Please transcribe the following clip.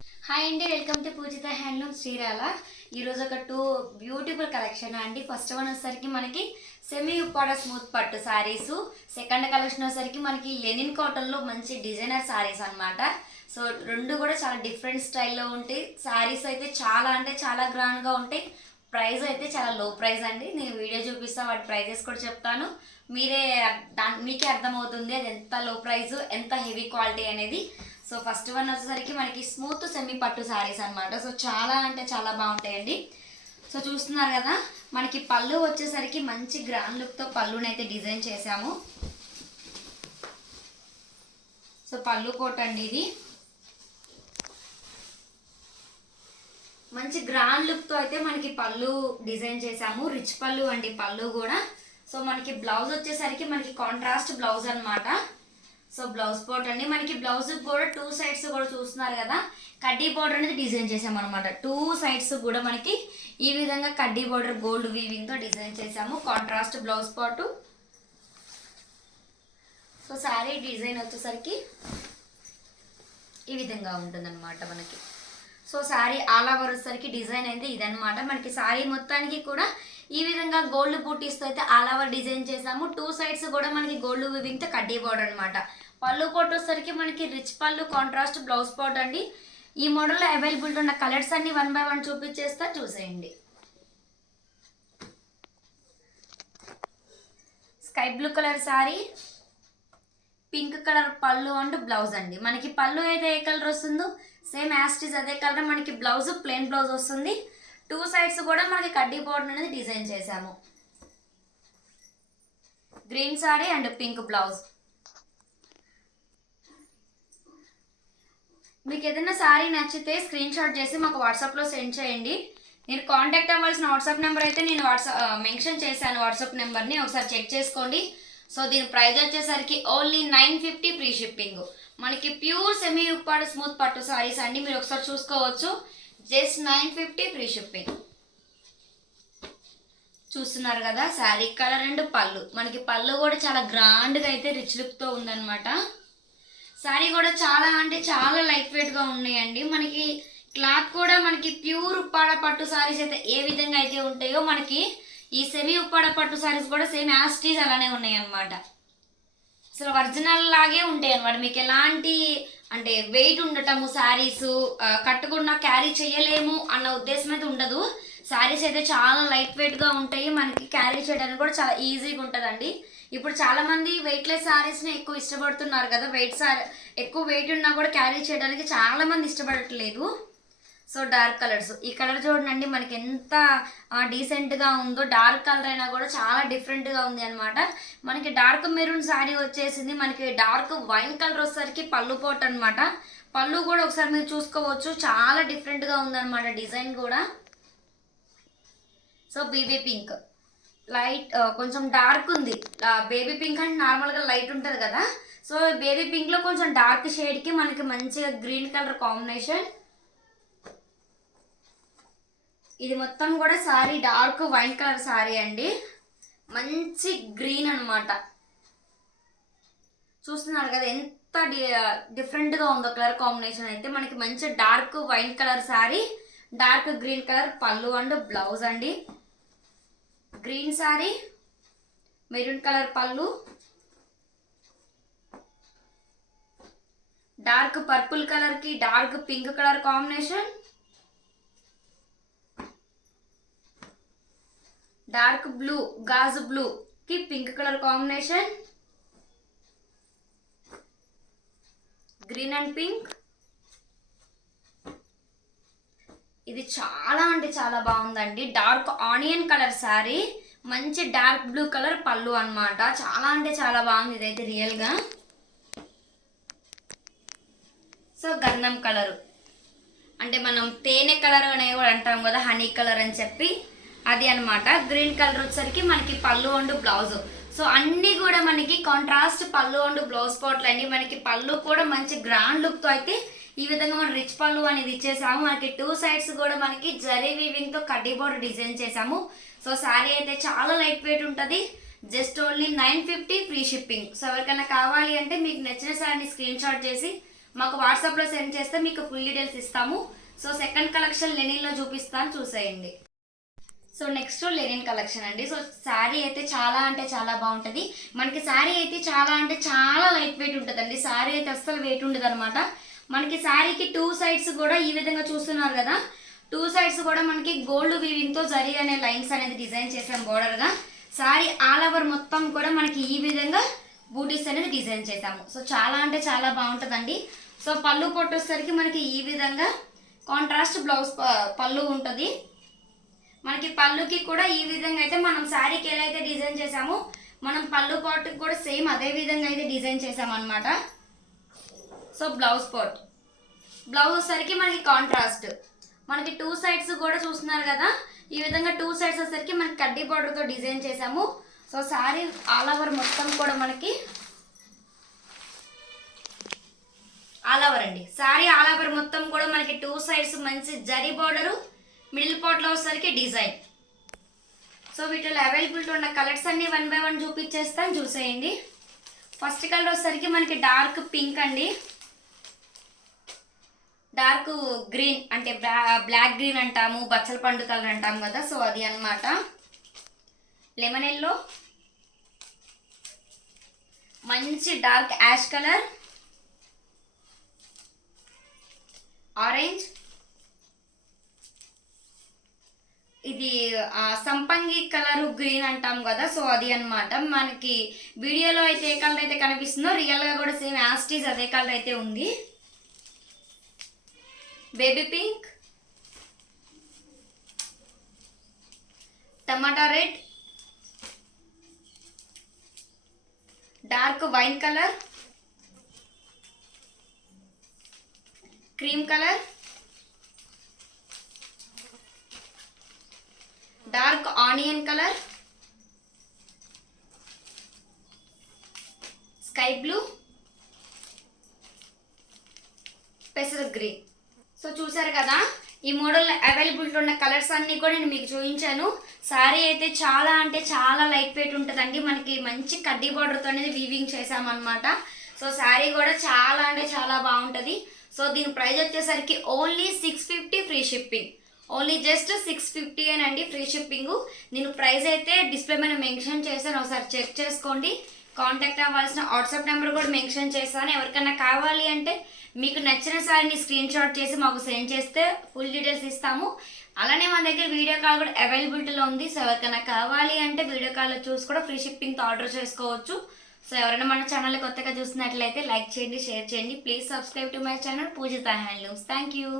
Hi అండి welcome to Pujitha handloom శ్రీరాల ఈరోజు ఒక టూ బ్యూటిఫుల్ కలెక్షన్ అండి. ఫస్ట్ వన్ వచ్చేసరికి మనకి సెమీ ఉప్పాడ స్మూత్ పట్టు శారీస్ సెకండ్ కలెక్షన్ వచ్చేసరికి మనకి లెనిన్ కాటన్లో మంచి డిజైనర్ శారీస్ అనమాట సో రెండు కూడా చాలా డిఫరెంట్ స్టైల్లో ఉంటాయి. శారీస్ అయితే చాలా అంటే చాలా గ్రాండ్గా ఉంటాయి. ప్రైస్ అయితే చాలా లో ప్రైస్ అండి. నేను వీడియో చూపిస్తాను వాటి ప్రైజెస్ కూడా చెప్తాను. మీరే దా మీకే అర్థమవుతుంది అది ఎంత లో ప్రైస్ ఎంత హెవీ క్వాలిటీ అనేది. సో ఫస్ట్ వన్ వచ్చేసరికి మనకి స్మూత్ సెమీ పట్టు శారీస్ అనమాట సో చాలా అంటే చాలా బాగుంటాయండి. సో చూస్తున్నారు కదా మనకి పళ్ళు వచ్చేసరికి మంచి గ్రాండ్ లుక్తో పళ్ళునైతే డిజైన్ చేసాము సో పళ్ళు కోట్ అండి ఇది. మంచి గ్రాండ్ లుక్తో అయితే మనకి పళ్ళు డిజైన్ చేసాము రిచ్ పళ్ళు అండి పళ్ళు కూడా. సో మనకి బ్లౌజ్ వచ్చేసరికి మనకి కాంట్రాస్ట్ బ్లౌజ్ అనమాట సో బ్లౌజ్ పోట్ అండి. మనకి బ్లౌజ్ కూడా టూ సైడ్స్ కూడా చూస్తున్నారు కదా. కడ్డీ బోర్డర్ అనేది డిజైన్ చేసాము అనమాట టూ సైడ్స్ కూడా మనకి ఈ విధంగా కడ్డీ బోర్డర్ గోల్డ్ వీవింగ్తో డిజైన్ చేసాము కాంట్రాస్ట్ బ్లౌజ్ పాటు సో శారీ డిజైన్ వచ్చేసరికి ఈ విధంగా ఉంటుందన్నమాట మనకి. సో శారీ అలా వరసరికి వచ్చేసరికి డిజైన్ అయితే ఇదనమాట మనకి శారీ మొత్తానికి కూడా ఈ విధంగా గోల్డ్ బూటీస్తో అయితే ఆల్ డిజైన్ చేసాము టూ సైడ్స్ కూడా మనకి గోల్డ్ వివింగ్తో కడ్డీ బోర్డర్ అనమాట పళ్ళు పొట్టు వచ్చేసరికి మనకి రిచ్ పళ్ళు కాంట్రాస్ట్ బ్లౌజ్ పాట్ అండి. ఈ మోడల్లో అవైలబుల్ ఉన్న కలర్స్ అన్ని వన్ బై వన్ చూపించేస్తా చూసేయండి. Sky blue colour sari pink colour పళ్ళు అండ్ బ్లౌజ్ అండి. మనకి పళ్ళు అయితే ఏ కలర్ వస్తుందో సేమ్ యాస్టిజ్ అదే కలర్ మనకి బ్లౌజ్ ప్లెయిన్ బ్లౌజ్ వస్తుంది. టూ సైడ్స్ కూడా మనకి కడ్డీ బోర్డర్ అనేది డిజైన్ చేసాము green sari and pink blouse మీకు ఏదైనా సారీ నచ్చితే స్క్రీన్ షాట్ చేసి మాకు వాట్సాప్లో సెండ్ చేయండి. మీరు కాంటాక్ట్ అవ్వాల్సిన వాట్సాప్ నెంబర్ అయితే నేను వాట్సాప్ మెన్షన్ చేశాను వాట్సాప్ నెంబర్ని ఒకసారి చెక్ చేసుకోండి. సో దీని ప్రైస్ వచ్చేసరికి only nine fifty free shipping మనకి ప్యూర్ సెమీ ఉప్పాడు స్మూత్ పట్టు సారీస్ అండి. మీరు ఒకసారి చూసుకోవచ్చు. Just nine fifty free shipping. చూస్తున్నారు కదా శారీ కలర్ అండ్ పళ్ళు. మనకి పళ్ళు కూడా చాలా గ్రాండ్గా అయితే రిచ్ లుక్తో ఉందనమాట శారీ కూడా చాలా అంటే చాలా లైట్ వెయిట్గా ఉన్నాయండి. మనకి క్లాత్ కూడా మనకి ప్యూర్ ఉప్పాడ పట్టు సారీస్ అయితే ఏ విధంగా అయితే ఉంటాయో మనకి ఈ సెమీ ఉప్పాడ పట్టు సారీస్ కూడా సేమ్ యాస్టీస్ అలానే ఉన్నాయి అన్నమాట అసలు ఒరిజినల్ లాగే ఉంటాయి అనమాట మీకు ఎలాంటి అంటే వెయిట్ ఉండటము శారీస్ కట్టకుండా క్యారీ చేయలేము అన్న ఉద్దేశం అయితే ఉండదు. శారీస్ అయితే చాలా లైట్ వెయిట్గా ఉంటాయి. మనకి క్యారీ చేయడానికి కూడా చాలా ఈజీగా ఉంటుందండి. ఇప్పుడు చాలామంది వెయిట్లెస్ శారీస్ని ఎక్కువ ఇష్టపడుతున్నారు కదా. వెయిట్ సారీ ఎక్కువ వెయిట్ ఉన్నా కూడా క్యారీ చేయడానికి చాలా మంది ఇష్టపడట్లేదు. So dark colours. ఈ కలర్ చూడండి మనకి ఎంత డీసెంట్గా ఉందో డార్క్ కలర్ అయినా కూడా చాలా డిఫరెంట్గా ఉంది అనమాట మనకి డార్క్ మెరూన్ శారీ వచ్చేసింది. మనకి డార్క్ వైన్ కలర్ వచ్చేసరికి పళ్ళు పోట్ అనమాట పళ్ళు కూడా ఒకసారి మీరు చూసుకోవచ్చు. చాలా డిఫరెంట్గా ఉందన్నమాట డిజైన్ కూడా. So baby pink. లైట్ కొంచెం డార్క్ ఉంది. బేబీ పింక్ అంటే నార్మల్గా లైట్ ఉంటుంది కదా. సో బేబీ పింక్లో కొంచెం డార్క్ షేడ్కి మనకి మంచిగా గ్రీన్ కలర్ కాంబినేషన్. ఇది మొత్తం కూడా sari dark wine colour sari అండి. మంచి గ్రీన్ అనమాట చూస్తున్నారు కదా ఎంత డిఫరెంట్గా ఉందో కలర్ కాంబినేషన్ అయితే. మనకి మంచి dark wine colour sari dark green colour పళ్ళు అండ్ బ్లౌజ్ అండి. గ్రీన్ సారీ మెరూన్ కలర్ పళ్ళు డార్క్ పర్పుల్ కలర్కి dark pink colour combination dark blue గాజు బ్లూ కి pink colour combination. Green and pink. ఇది చాలా అంటే చాలా బాగుందండి. Dark onion colour sari. మంచి డార్క్ బ్లూ కలర్ పళ్ళు అన్నమాట. చాలా అంటే చాలా బాగుంది ఇదైతే రియల్గా సో గంధం కలరు. అంటే మనం తేనె కలర్ అనేవి కూడా అంటాం కదా హనీ కలర్ అని చెప్పి. అది అన్నమాట. గ్రీన్ కలర్ వచ్చేసరికి మనకి పళ్ళు అండ్ బ్లౌజ్ సో అన్నీ కూడా మనకి కాంట్రాస్ట్ పళ్ళు అండ్ బ్లౌజ్ పాట్లు అన్ని మనకి పళ్ళు కూడా మంచి గ్రాండ్ లుక్తో అయితే ఈ విధంగా మనం రిచ్ పళ్ళు అనేది ఇచ్చేసాము. మనకి టూ సైడ్స్ కూడా మనకి జరీ వీవింగ్తో కడ్డీ బోర్డు డిజైన్ చేసాము. సో శారీ అయితే చాలా లైట్ వెయిట్ ఉంటుంది. Just only nine fifty free shipping so ఎవరికైనా కావాలి అంటే మీకు నచ్చిన శారీని స్క్రీన్ షాట్ చేసి మాకు వాట్సాప్లో సెండ్ చేస్తే మీకు ఫుల్ డీటెయిల్స్ ఇస్తాము. సో సెకండ్ కలెక్షన్ లెనిన్లో చూపిస్తాను. చూసేయండి. సో నెక్స్ట్ లెనిన్ కలెక్షన్ అండి. సో శారీ అయితే చాలా అంటే చాలా బాగుంటుంది. మనకి శారీ అయితే చాలా అంటే చాలా లైట్ వెయిట్ ఉంటుందండి. శారీ అయితే అస్సలు వెయిట్ ఉండదు అనమాట మనకి శారీకి టూ సైడ్స్ కూడా ఈ విధంగా చూస్తున్నారు కదా. టూ సైడ్స్ కూడా మనకి గోల్డ్ వీవింగ్తో జరీ అనే లైన్స్ అనేది డిజైన్ చేసాం బోర్డర్గా శారీ ఆల్ ఓవర్ మొత్తం కూడా మనకి ఈ విధంగా బూటీస్ అనేది డిజైన్ చేసాము సో చాలా అంటే చాలా బాగుంటుందండి. సో పళ్ళు పొట్టేసరికి మనకి ఈ విధంగా కాంట్రాస్ట్ బ్లౌజ్ పళ్ళు ఉంటుంది. మనకి పళ్ళుకి కూడా ఈ విధంగా అయితే మనం శారీకి ఎలా అయితే డిజైన్ చేసామో మనం పళ్ళు పాటుకి కూడా సేమ్ అదే విధంగా అయితే డిజైన్ చేసాం అనమాట సో బ్లౌజ్ పాట్ బ్లౌజ్ వచ్చేసరికి మనకి కాంట్రాస్ట్ మనకి టూ సైడ్స్ కూడా చూస్తున్నారు కదా ఈ విధంగా టూ సైడ్స్ వచ్చేసరికి మనకి కడ్డీ బార్డర్తో డిజైన్ చేసాము సో శారీ ఆల్ ఓవర్ మొత్తం కూడా మనకి ఆల్ ఓవర్ అండి. శారీ ఆల్ ఓవర్ మొత్తం కూడా మనకి టూ సైడ్స్ మంచి జరీ బార్డరు మిడిల్ పార్ట్లో వచ్చేసరికి డిజైన్. సో వీటిలో అవైలబిలిటీ ఉన్న కలర్స్ అన్ని వన్ బై వన్ చూపించేస్తాను చూసేయండి. ఫస్ట్ కలర్ వచ్చేసరికి మనకి డార్క్ పింక్ అండి. డార్క్ గ్రీన్ అంటే బ్లాక్ గ్రీన్ అంటాము బచ్చల పండు కలర్ అంటాము కదా సో అది అన్నమాట. Lemon yellow. మంచి డార్క్ యాష్ కలర్. ఆరెంజ్ ఇది ఆ, సంపంగి కలర్ గ్రీన్ అంటాం కదా సో అది అన్నమాట. మనకి వీడియోలో అయితే ఏ కలర్ అయితే కనిపిస్తుందో రియల్గా కూడా సేమ్ యాస్టీస్ అదే కలర్ అయితే ఉంది. Baby pink. Tomato red. Dark wine colour. Cream colour. Dark onion colour. Sky blue. పెసర గ్రీన్. సో చూసారు కదా ఈ మోడల్ అవైలబిలిటీ ఉన్న కలర్స్ అన్నీ కూడా నేను మీకు చూపించాను. సారీ అయితే చాలా అంటే చాలా లైట్ వెయిట్ ఉంటుందండి. మనకి మంచి కడ్డీ బార్డర్తో అనేది వీవింగ్ చేసామన్నమాట సో శారీ కూడా చాలా అంటే చాలా బాగుంటుంది. సో దీని ప్రైస్ వచ్చేసరికి only six fifty free shipping only just six fifty అండి ఫ్రీ షిప్పింగ్. నేను ప్రైస్ అయితే డిస్ప్లే మీద మెన్షన్ చేశాను. ఒకసారి చెక్ చేసుకోండి. కాంటాక్ట్ అవ్వాల్సిన వాట్సాప్ నెంబర్ కూడా మెన్షన్ చేస్తాను ఎవరికైనా కావాలి అంటే మీకు నచ్చిన సారీని స్క్రీన్ షాట్ చేసి మాకు సెండ్ చేస్తే ఫుల్ డీటెయిల్స్ ఇస్తాము. అలానే మన దగ్గర వీడియో కాల్ కూడా అవైలబిలిటీలో ఉంది. సో ఎవరికైనా కావాలి అంటే వీడియో కాల్లో చూసి కూడా ఫ్రీ షిప్పింగ్తో ఆర్డర్ చేసుకోవచ్చు. సో ఎవరైనా మన ఛానల్ కొత్తగా చూసినట్లయితే లైక్ చేయండి షేర్ చేయండి. Please subscribe to my channel Poojitha handlooms. Thank you